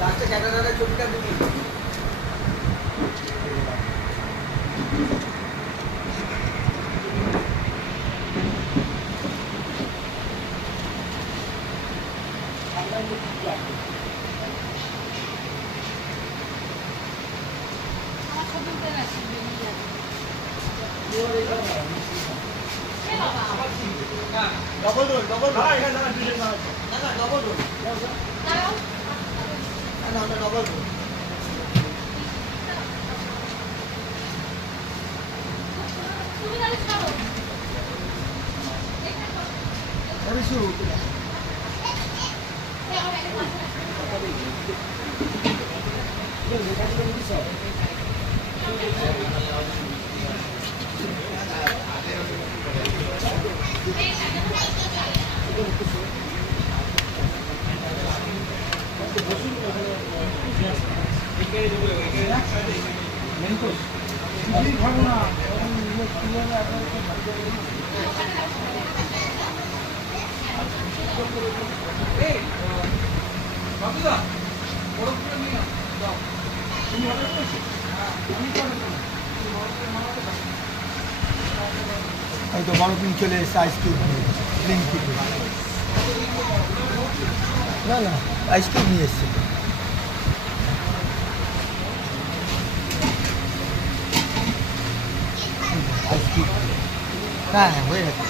লাস্টে ক্যাটারারের ছবিটা দিবি। ডবল রোল ডবল রোল না না ডবল রোল না না ডবল রোল তুমি গাড়ি ছাড়ো আরে শুরু হয়তো বড় পিন চলে এসে আইসক্রিম না না আইসক্রিম নিয়ে এসছে আইসক্রিম হ্যাঁ হ্যাঁ হয়ে গেছে